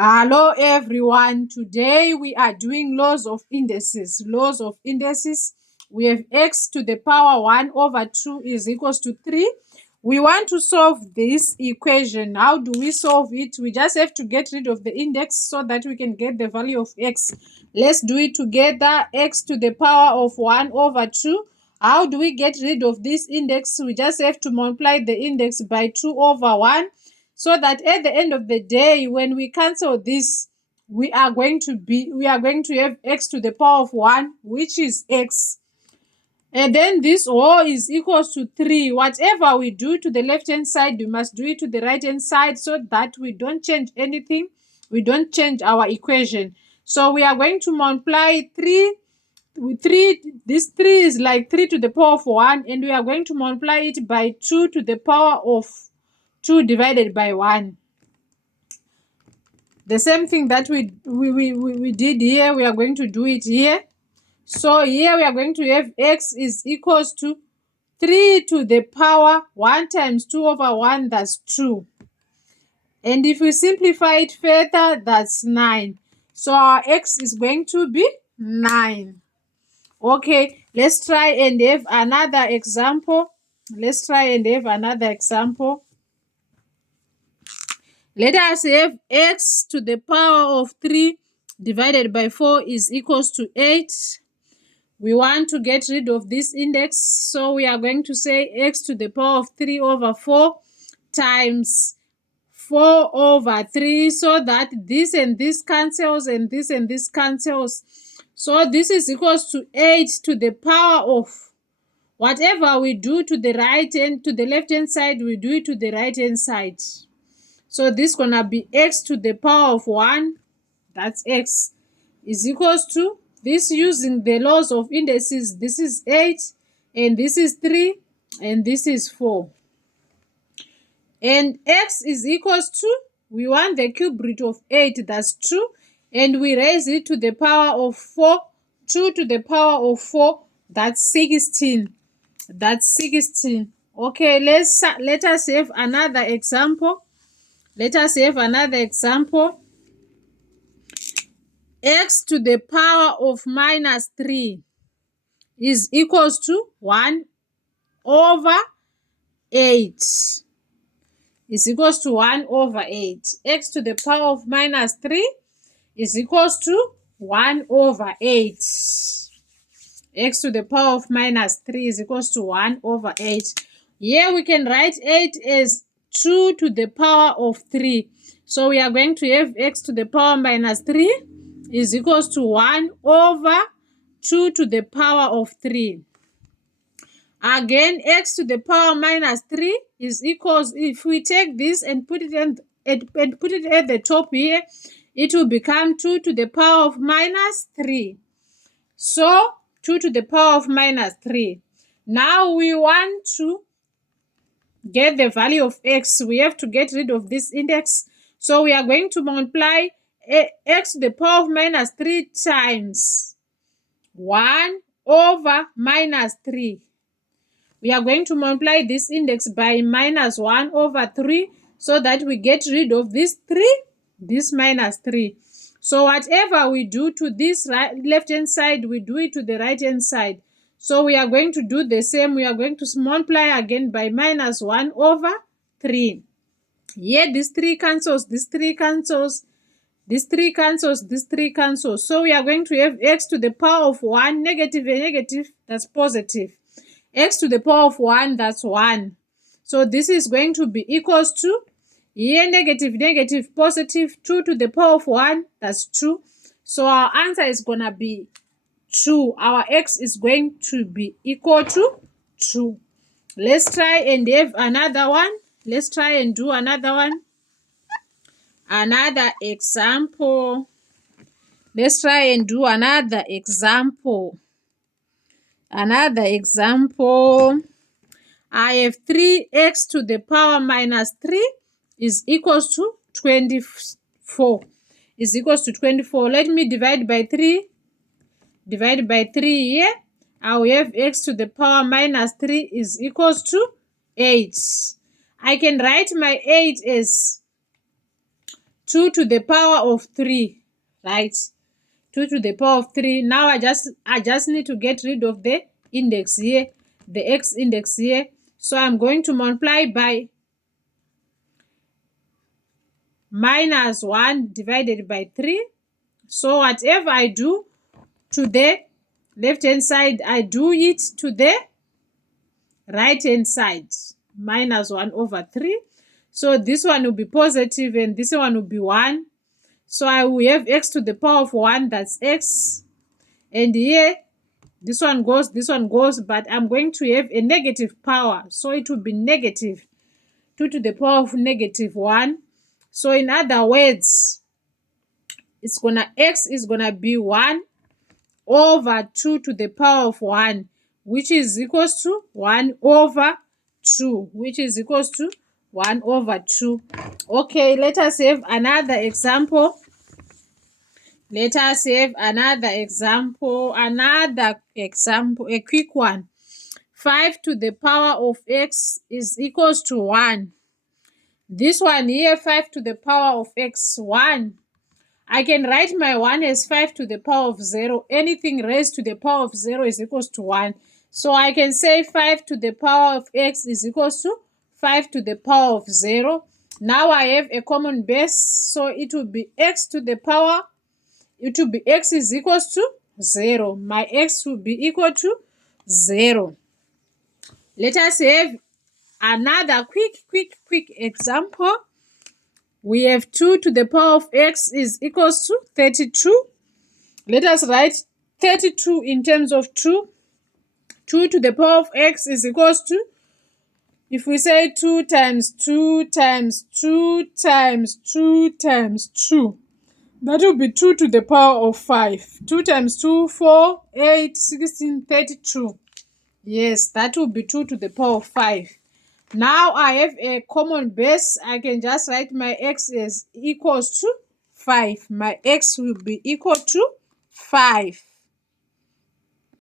Hello everyone. Today we are doing laws of indices. Laws of indices. We have x to the power 1 over 2 is equals to 3. We want to solve this equation. How do we solve it? We just have to get rid of the index so that we can get the value of x. Let's do it together. X to the power of 1 over 2. How do we get rid of this index? We just have to multiply the index by 2 over 1. So that at the end of the day, when we cancel this, we are going to have x to the power of 1, which is x. And then this whole is equals to 3. Whatever we do to the left hand side, we must do it to the right hand side so that we don't change anything. We don't change our equation. So we are going to multiply 3 with 3. This 3 is like 3 to the power of 1, and we are going to multiply it by 2 to the power of 2 divided by 1. The same thing that we did here, we are going to do it here. So here we are going to have x is equals to 3 to the power 1 times 2 over 1, that's 2. And if we simplify it further, that's 9. So our x is going to be 9. Okay, let's try and have another example. Let us have x to the power of 3 divided by 4 is equals to 8. We want to get rid of this index, so we are going to say x to the power of 3 over 4 times 4 over 3, so that this and this cancels and this and this cancels. So this is equals to 8 to the power of whatever we do to the right and to the left hand side, we do it to the right hand side. So this is gonna be x to the power of 1, that's x, is equals to this, using the laws of indices. This is 8, and this is 3, and this is 4. And x is equals to, we want the cube root of 8, that's 2, and we raise it to the power of 4. 2 to the power of 4, that's 16. That's 16. Okay, let us have another example. X to the power of minus 3 is equals to 1 over 8. Is equals to 1 over 8. X to the power of minus 3 is equals to 1 over 8. X to the power of minus 3 is equals to 1 over 8. Here we can write 8 as 2 to the power of 3. So we are going to have x to the power minus 3 is equals to 1 over 2 to the power of 3. Again, x to the power minus 3 is equals, if we take this and put it at the top here, it will become 2 to the power of minus 3. So 2 to the power of minus 3. Now we want to get the value of x. We have to get rid of this index. So we are going to multiply x to the power of minus 3 times 1 over minus 3. We are going to multiply this index by minus 1 over 3 so that we get rid of this 3, this minus 3. So whatever we do to this left hand side, we do it to the right hand side. So we are going to do the same. We are going to multiply again by minus 1 over 3. Here this 3 cancels, this 3 cancels, this 3 cancels, this 3 cancels. So we are going to have x to the power of 1, negative and negative, that's positive. X to the power of 1, that's 1. So this is going to be equals to, here negative, negative, positive, 2 to the power of 1, that's 2. So our answer is going to be 2. Our x is going to be equal to 2. Let's try and have another one. Let's try and do another one. Another example. Let's try and do another example. Another example. I have 3x to the power minus 3 is equals to 24. Is equals to 24. Let me divide by 3. Divide by 3 here. I will have x to the power minus 3 is equals to 8. I can write my 8 as 2 to the power of 3, right? 2 to the power of 3. Now I just need to get rid of the index here, the x index here. So I'm going to multiply by minus 1 divided by 3. So whatever I do to the left hand side, I do it to the right hand side. Minus 1 over 3. So this one will be positive and this one will be 1. So I will have x to the power of 1, that's x. And here, this one goes, but I'm going to have a negative power. So it will be negative 2 to the power of negative 1. So in other words, x is gonna be 1 over 2 to the power of 1, which is equals to 1 over 2, which is equals to 1 over 2. Okay, let us have another example. Let us have another example, a quick one. 5 to the power of x is equals to 1. This one here, 5 to the power of x, 1. I can write my 1 as 5 to the power of 0. Anything raised to the power of 0 is equals to 1. So I can say 5 to the power of x is equals to 5 to the power of 0. Now I have a common base, so it will be x to the power, it will be x is equals to 0. My x will be equal to 0. Let us have another quick example. We have 2 to the power of x is equals to 32. Let us write 32 in terms of 2. 2 to the power of x is equals to, if we say 2 times 2 times 2 times 2 times 2, that will be 2 to the power of 5. 2 times 2, 4, 8, 16, 32. Yes, that will be 2 to the power of 5. Now I have a common base. I can just write my x as equals to 5. My x will be equal to 5.